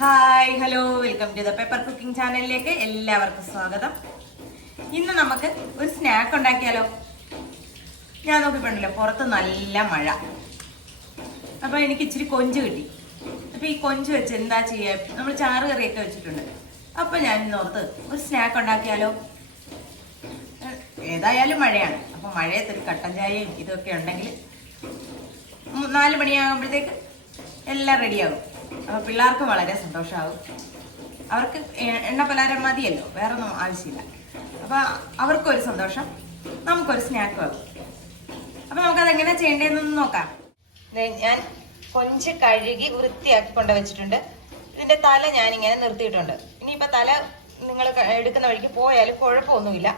Hi hello welcome to the paper cooking ചാനലിലേക്ക് എല്ലാവർക്കും സ്വാഗതം. ഇന്ന് നമുക്ക് ഒരു സ്നാക്ക് ഉണ്ടാക്കിയാലോ? ഞാൻ നോക്കിപ്പോണ്ടല്ലോ പുറത്ത് നല്ല മഴ. അപ്പോൾ എനിക്ക് ഇച്ചിരി കൊഞ്ച് കിട്ടി. അപ്പോൾ ഈ കൊഞ്ച് വെച്ച് എന്താ ചെയ്യുക നമ്മൾ ചാറ് കറിയൊക്കെ വെച്ചിട്ടുണ്ട്. അപ്പോൾ ഞാൻ ഇന്നോർത്ത് ഒരു സ്നാക്ക് ഉണ്ടാക്കിയാലോ? ഏതായാലും മഴയാണ്. അപ്പോൾ മഴയത്ത് ഒരു കട്ടൻ ചായയും ഇതൊക്കെ ഉണ്ടെങ്കിൽ നാല് മണിയാകുമ്പോഴത്തേക്ക് എല്ലാം റെഡിയാകും അപ്പോൾ പിള്ളേർക്ക് വളരെ സന്തോഷമാകും അവർക്ക് എണ്ണ പലഹാരം മതിയല്ലോ വേറെ ഒന്നും ആവശ്യമില്ല. അപ്പോൾ അവർക്കൊരു സന്തോഷം നമുക്കൊരു സ്നാക്കും ആകും അപ്പോൾ നമുക്കത് എങ്ങനെ ചെയ്യേണ്ടതെന്നൊന്ന് നോക്കാം. ഞാൻ കൊഞ്ച് കഴുകി വൃത്തിയാക്കി കൊണ്ട് വെച്ചിട്ടുണ്ട്. ഇതിന്റെ തല ഞാൻ ഇങ്ങനെ നിർത്തിയിട്ടുണ്ട്. ഇനിയിപ്പോൾ തല നിങ്ങൾ എടുക്കുന്ന വഴിക്ക് പോയാലും കുഴപ്പമൊന്നുമില്ല.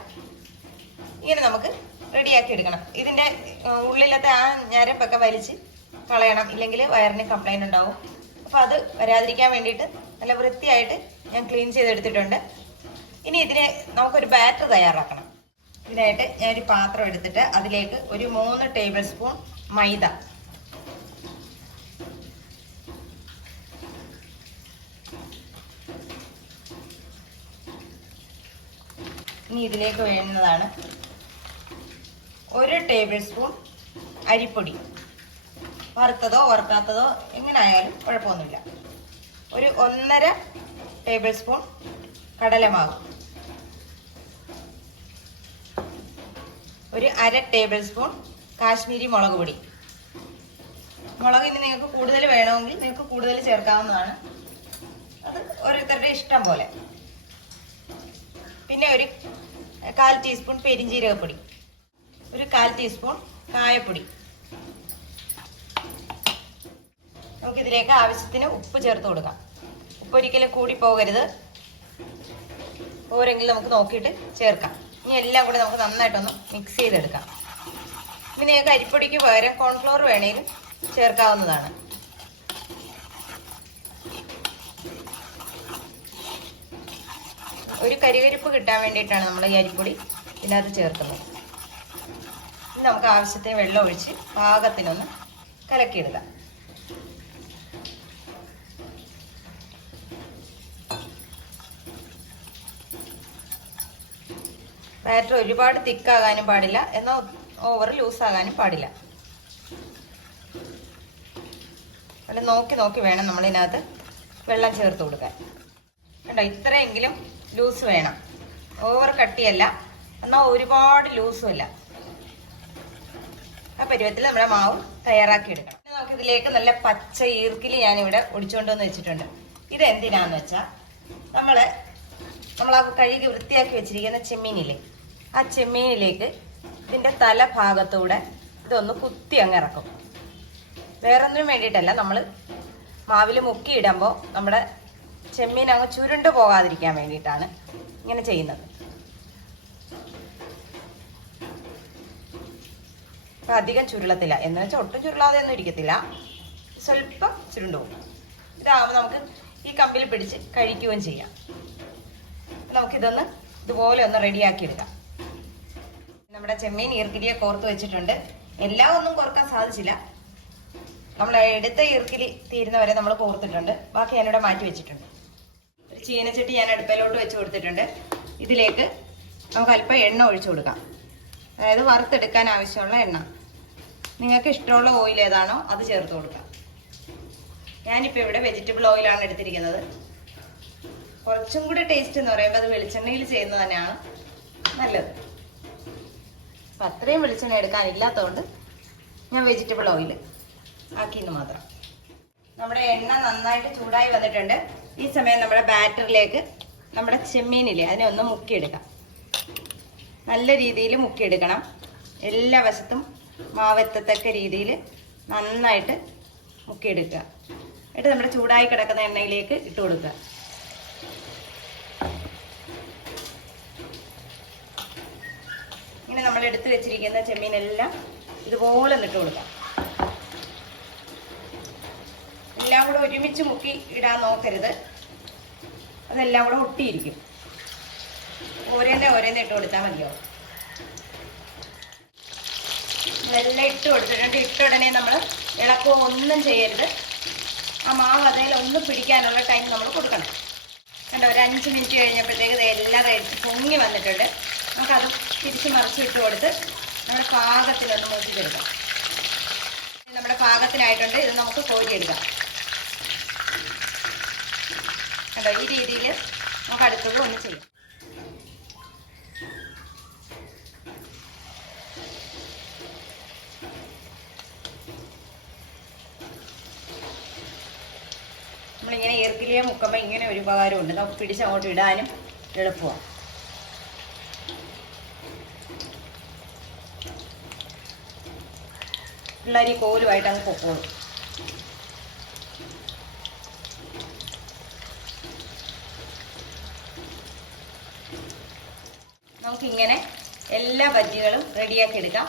ഇങ്ങനെ നമുക്ക് റെഡിയാക്കി എടുക്കണം. ഇതിന്റെ ഉള്ളിലത്തെ ആ ഞരമ്പൊക്കെ വലിച്ച് കളയണം. ഇല്ലെങ്കിൽ വയറിന് കംപ്ലൈന്റ് ഉണ്ടാവും. അപ്പൊ അത് വരാതിരിക്കാൻ വേണ്ടിയിട്ട് നല്ല വൃത്തിയായിട്ട് ഞാൻ ക്ലീൻ ചെയ്തെടുത്തിട്ടുണ്ട്. ഇനി ഇതിനെ നമുക്കൊരു ബാറ്റർ തയ്യാറാക്കണം. ഇതിനായിട്ട് ഞാൻ ഒരു പാത്രം എടുത്തിട്ട് അതിലേക്ക് ഒരു മൂന്ന് ടേബിൾ സ്പൂൺ മൈദ. ഇനി ഇതിലേക്ക് വേണ്ടുന്നതാണ് ഒരു ടേബിൾ സ്പൂൺ അരിപ്പൊടി. വറുത്തതോ വറുക്കാത്തതോ എങ്ങനെയായാലും കുഴപ്പമൊന്നുമില്ല. ഒരു ഒന്നര ടേബിൾ സ്പൂൺ കടലമാവ്. ഒരു അര ടേബിൾ സ്പൂൺ കാശ്മീരി മുളക് പൊടി. മുളക് ഇനി നിങ്ങൾക്ക് കൂടുതൽ വേണമെങ്കിൽ നിങ്ങൾക്ക് കൂടുതൽ ചേർക്കാവുന്നതാണ്. അത് ഓരോരുത്തരുടെ ഇഷ്ടം പോലെ. പിന്നെ ഒരു കാൽ ടീസ്പൂൺ പെരിഞ്ജീരകപ്പൊടി ഒരു കാൽ ടീസ്പൂൺ കായപ്പൊടി. നമുക്കിതിലേക്ക് ആവശ്യത്തിന് ഉപ്പ് ചേർത്ത് കൊടുക്കാം. ഉപ്പ് ഒരിക്കലും കൂടി പോകരുത്. പോരെങ്കിൽ നമുക്ക് നോക്കിയിട്ട് ചേർക്കാം. ഇനി എല്ലാം കൂടി നമുക്ക് നന്നായിട്ടൊന്ന് മിക്സ് ചെയ്തെടുക്കാം. ഇനി നിങ്ങൾക്ക് അരിപ്പൊടിക്ക് പകരം കോൺഫ്ലോർ വേണമെങ്കിലും ചേർക്കാവുന്നതാണ്. ഒരു കരികരിപ്പ് കിട്ടാൻ വേണ്ടിയിട്ടാണ് നമ്മൾ ഈ അരിപ്പൊടി ഇതിനകത്ത് ചേർക്കുന്നത്. നമുക്ക് ആവശ്യത്തിന് വെള്ളം ഒഴിച്ച് പാകത്തിനൊന്ന് കലക്കിയിടുക. ബാറ്റർ ഒരുപാട് തിക്കാകാനും പാടില്ല. എന്നാൽ ഓവർ ലൂസാകാനും പാടില്ല. അല്ല നോക്കി നോക്കി വേണം നമ്മളിതിനകത്ത് വെള്ളം ചേർത്ത് കൊടുക്കാൻ. കണ്ടോ ഇത്രയെങ്കിലും ലൂസ് വേണം. ഓവർ കട്ടിയല്ല എന്നാൽ ഒരുപാട് ലൂസും അല്ല. ആ പരുവത്തിൽ നമ്മുടെ മാവ് തയ്യാറാക്കി എടുക്കണം. നമുക്ക് ഇതിലേക്ക് നല്ല പച്ച ഈർക്കിലി ഞാനിവിടെ ഒടിച്ചുകൊണ്ട് വന്ന് വെച്ചിട്ടുണ്ട്. ഇത് എന്തിനാന്ന് വെച്ചാൽ നമ്മൾ ആ കഴുകി വൃത്തിയാക്കി വെച്ചിരിക്കുന്ന ചെമ്മീനില്ലേ? ആ ചെമ്മീനിലേക്ക് ഇതിന്റെ തല ഭാഗത്തൂടെ ഇതൊന്ന് കുത്തി അങ്ങ് ഇറക്കും. വേറൊന്നിനും വേണ്ടിയിട്ടല്ല നമ്മൾ മാവിൽ മുക്കിയിടുമ്പോൾ നമ്മുടെ ചെമ്മീൻ അങ്ങ് ചുരുണ്ട് പോകാതിരിക്കാൻ വേണ്ടിയിട്ടാണ് ഇങ്ങനെ ചെയ്യുന്നത്. അപ്പം അധികം ചുരുളത്തില്ല. എന്ന് വെച്ചാൽ ഒട്ടും ചുരുളാതെ ഒന്നും ഇരിക്കത്തില്ല. സ്വല്പം ചുരുണ്ട് പോകും. ഇതാകുമ്പോൾ നമുക്ക് ഈ കമ്പിൽ പിടിച്ച് കഴിക്കുകയും ചെയ്യാം. നമുക്കിതൊന്ന് ഇതുപോലെ ഒന്ന് റെഡിയാക്കി എടുക്കാം. നമ്മുടെ ചെമ്മീൻ ഈർക്കിലിയെ കോർത്ത് വെച്ചിട്ടുണ്ട്. എല്ലാം ഒന്നും കോർക്കാൻ സാധിച്ചില്ല. നമ്മൾ എടുത്ത ഈർക്കിലി തീരുന്നവരെ നമ്മൾ കോർത്തിട്ടുണ്ട്. ബാക്കി ഞാനിവിടെ മാറ്റി വെച്ചിട്ടുണ്ട്. ഒരു ചീനച്ചട്ടി ഞാൻ അടുപ്പിലോട്ട് വെച്ച് കൊടുത്തിട്ടുണ്ട്. ഇതിലേക്ക് നമുക്ക് അല്പം എണ്ണ ഒഴിച്ചു കൊടുക്കാം. അതായത് വറുത്തെടുക്കാൻ ആവശ്യമുള്ള എണ്ണ. നിങ്ങൾക്ക് ഇഷ്ടമുള്ള ഓയിൽ ഏതാണോ അത് ചേർത്ത് കൊടുക്കാം. ഞാനിപ്പോൾ ഇവിടെ വെജിറ്റബിൾ ഓയിലാണ് എടുത്തിരിക്കുന്നത്. കുറച്ചും കൂടി ടേസ്റ്റ് എന്ന് പറയുമ്പോൾ അത് വെളിച്ചെണ്ണയിൽ ചെയ്യുന്നത് തന്നെയാണ് നല്ലത്. അപ്പം അത്രയും വെളിച്ചെണ്ണ എടുക്കാനില്ലാത്തതുകൊണ്ട് ഞാൻ വെജിറ്റബിൾ ഓയിൽ ആക്കിയെന്ന് മാത്രം. നമ്മുടെ എണ്ണ നന്നായിട്ട് ചൂടായി വന്നിട്ടുണ്ട്. ഈ സമയം നമ്മുടെ ബാറ്ററിലേക്ക് നമ്മുടെ ചെമ്മീനില്ലേ അതിനെ ഒന്ന് മുക്കിയെടുക്കാം. നല്ല രീതിയിൽ മുക്കിയെടുക്കണം. എല്ലാ വശത്തും മാവെത്തത്തക്ക രീതിയിൽ നന്നായിട്ട് മുക്കിയെടുക്കുക. എന്നിട്ട് നമ്മുടെ ചൂടായി കിടക്കുന്ന എണ്ണയിലേക്ക് ഇട്ട് കൊടുക്കുക. നമ്മൾ എടുത്തു വെച്ചിരിക്കുന്ന ചെമ്മീനെല്ലാം ഇതുപോലെ നിട്ട് കൊടുക്കാം. എല്ലാം കൂടെ ഒരുമിച്ച് മുക്കി ഇടാൻ നോക്കരുത്. അതെല്ലാം കൂടെ ഒട്ടിയിരിക്കും. ഓരോന്നെ ഓരോന്നെ ഇട്ട് കൊടുത്താൽ മതിയോ ഇതെല്ലാം ഇട്ട് കൊടുത്തിട്ടുണ്ട് ഇട്ട ഉടനെ നമ്മൾ ഇളക്കോ ഒന്നും ചെയ്യരുത്. ആ മാവ് അതേ ഒന്ന് പിടിക്കാനുള്ള ടൈം നമ്മൾ കൊടുക്കണം. കണ്ടോ ഒരു അഞ്ച് മിനിറ്റ് കഴിഞ്ഞപ്പോഴത്തേക്ക് എല്ലാം റെഡി പൊങ്ങി വന്നിട്ടുണ്ട്. നമുക്കത് തിരിച്ച് മറിച്ച് ഇട്ട് കൊടുത്ത് നമ്മുടെ പാകത്തിനൊന്ന് കൊടുക്കാം നമ്മുടെ പാകത്തിനായിട്ടുണ്ട്. ഇത് നമുക്ക് കോരിയെടുക്കാം. കണ്ടോ? ഈ രീതിയിൽ നമുക്ക് അടുത്തത് ഒന്ന് ചെയ്യാം. നമ്മളിങ്ങനെ ഈർക്കിലിയെ മുക്കുമ്പോൾ ഇങ്ങനെ ഒരു ഉപകാരമുണ്ട്. നമുക്ക് പിടിച്ചങ്ങോട്ട് ഇടാനും എളുപ്പമാണ്. പിള്ളേർ ഈ കോലുമായിട്ട് അങ്ങ് പൊക്കോളും. നമുക്കിങ്ങനെ എല്ലാ ബജ്ജികളും റെഡിയാക്കി എടുക്കാം.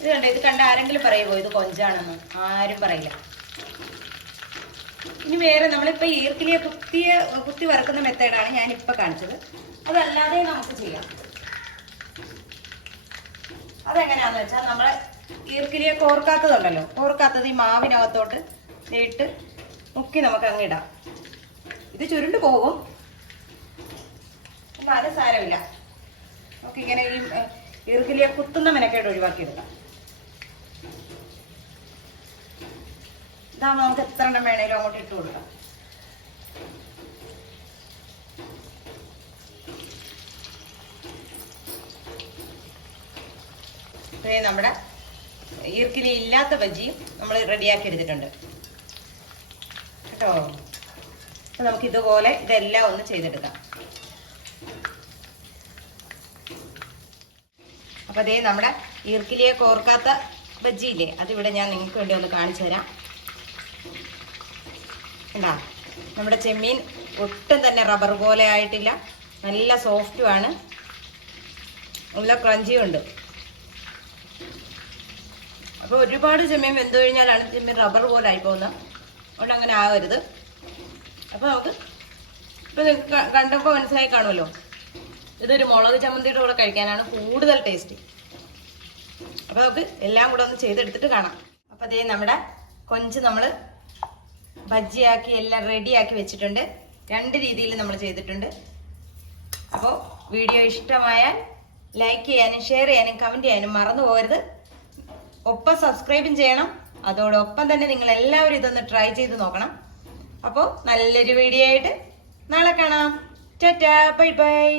ഇത് കണ്ടോ ഇത് കണ്ട ആരെങ്കിലും പറയുമോ ഇത് കൊഞ്ചാണെന്ന്? ആരും പറയില്ല. ഇനി വേറെ നമ്മളിപ്പോൾ ഈർക്കിലിയെ കുത്തിയ കുത്തി വറക്കുന്ന മെത്തേഡാണ് ഇപ്പം കാണിച്ചത്. അതല്ലാതെ നമുക്ക് ചെയ്യാം. അതെങ്ങനെയാന്ന് വെച്ചാൽ നമ്മൾ ഈർക്കിലിയെ കോർക്കാത്തതുണ്ടല്ലോ കോർക്കാത്തത് ഈ മാവിനകത്തോട്ട് ഇട്ട് മുക്കി നമുക്ക് അങ്ങിടാം ഇത് ചുരുണ്ട് പോകും. എന്നാലും സാരമില്ല. നമുക്ക് ഇങ്ങനെ ഈ ഈർക്കിലിയെ കുത്തുന്ന മെനക്കേട് ഒഴിവാക്കിയെടുക്കാം. ഇതാകുമ്പോൾ നമുക്ക് എത്ര എണ്ണം വേണേലും അങ്ങോട്ട് ഇട്ട് കൊടുക്കാം. നമ്മുടെ ഈർക്കിലി ഇല്ലാത്ത ബജിയും നമ്മൾ റെഡിയാക്കി എടുത്തിട്ടുണ്ട്. കേട്ടോ? നമുക്ക് ഇതുപോലെ ഇതെല്ലാം ഒന്ന് ചെയ്തെടുക്കാം. അപ്പൊ അതേ നമ്മുടെ ഈർക്കിലിയെ കോർക്കാത്ത ബജ്ജിയില്ലേ? അതിവിടെ ഞാൻ നിങ്ങൾക്ക് വേണ്ടി ഒന്ന് കാണിച്ചു തരാം. എന്താ നമ്മുടെ ചെമ്മീൻ ഒട്ടും തന്നെ റബ്ബർ പോലെ ആയിട്ടില്ല. നല്ല സോഫ്റ്റുമാണ് നല്ല ക്രഞ്ചിയും ഉണ്ട്. അപ്പോൾ ഒരുപാട് ചെമ്മീൻ വെന്ത് കഴിഞ്ഞാലാണ് ചെമ്മീൻ റബ്ബർ പോലെ ആയി പോകുന്നത്. അതുകൊണ്ട് അങ്ങനെ ആകരുത് അപ്പോൾ നമുക്ക് ഇപ്പം കണ്ടപ്പോൾ മനസ്സിലായി കാണുമല്ലോ. ഇതൊരു മുളക് ചമ്മന്തിയുടെ കൂടെ കഴിക്കാനാണ് കൂടുതൽ ടേസ്റ്റ് അപ്പോൾ നമുക്ക് എല്ലാം കൂടെ ഒന്ന് ചെയ്തെടുത്തിട്ട് കാണാം. അപ്പോൾ അതേ നമ്മുടെ കൊഞ്ച് നമ്മൾ ബജ്ജിയാക്കി എല്ലാം റെഡിയാക്കി വെച്ചിട്ടുണ്ട്. രണ്ട് രീതിയിൽ നമ്മൾ ചെയ്തിട്ടുണ്ട്. അപ്പോൾ വീഡിയോ ഇഷ്ടമായാൽ ലൈക്ക് ചെയ്യാനും ഷെയർ ചെയ്യാനും കമന്റ് ചെയ്യാനും മറന്നു പോകരുത്. ഒപ്പം സബ്സ്ക്രൈബും ചെയ്യണം. അതോടൊപ്പം തന്നെ നിങ്ങൾ എല്ലാവരും ഇതൊന്ന് ട്രൈ ചെയ്ത് നോക്കണം. അപ്പോൾ നല്ലൊരു വീഡിയോ ആയിട്ട് നാളെ കാണാം. Tata bye bye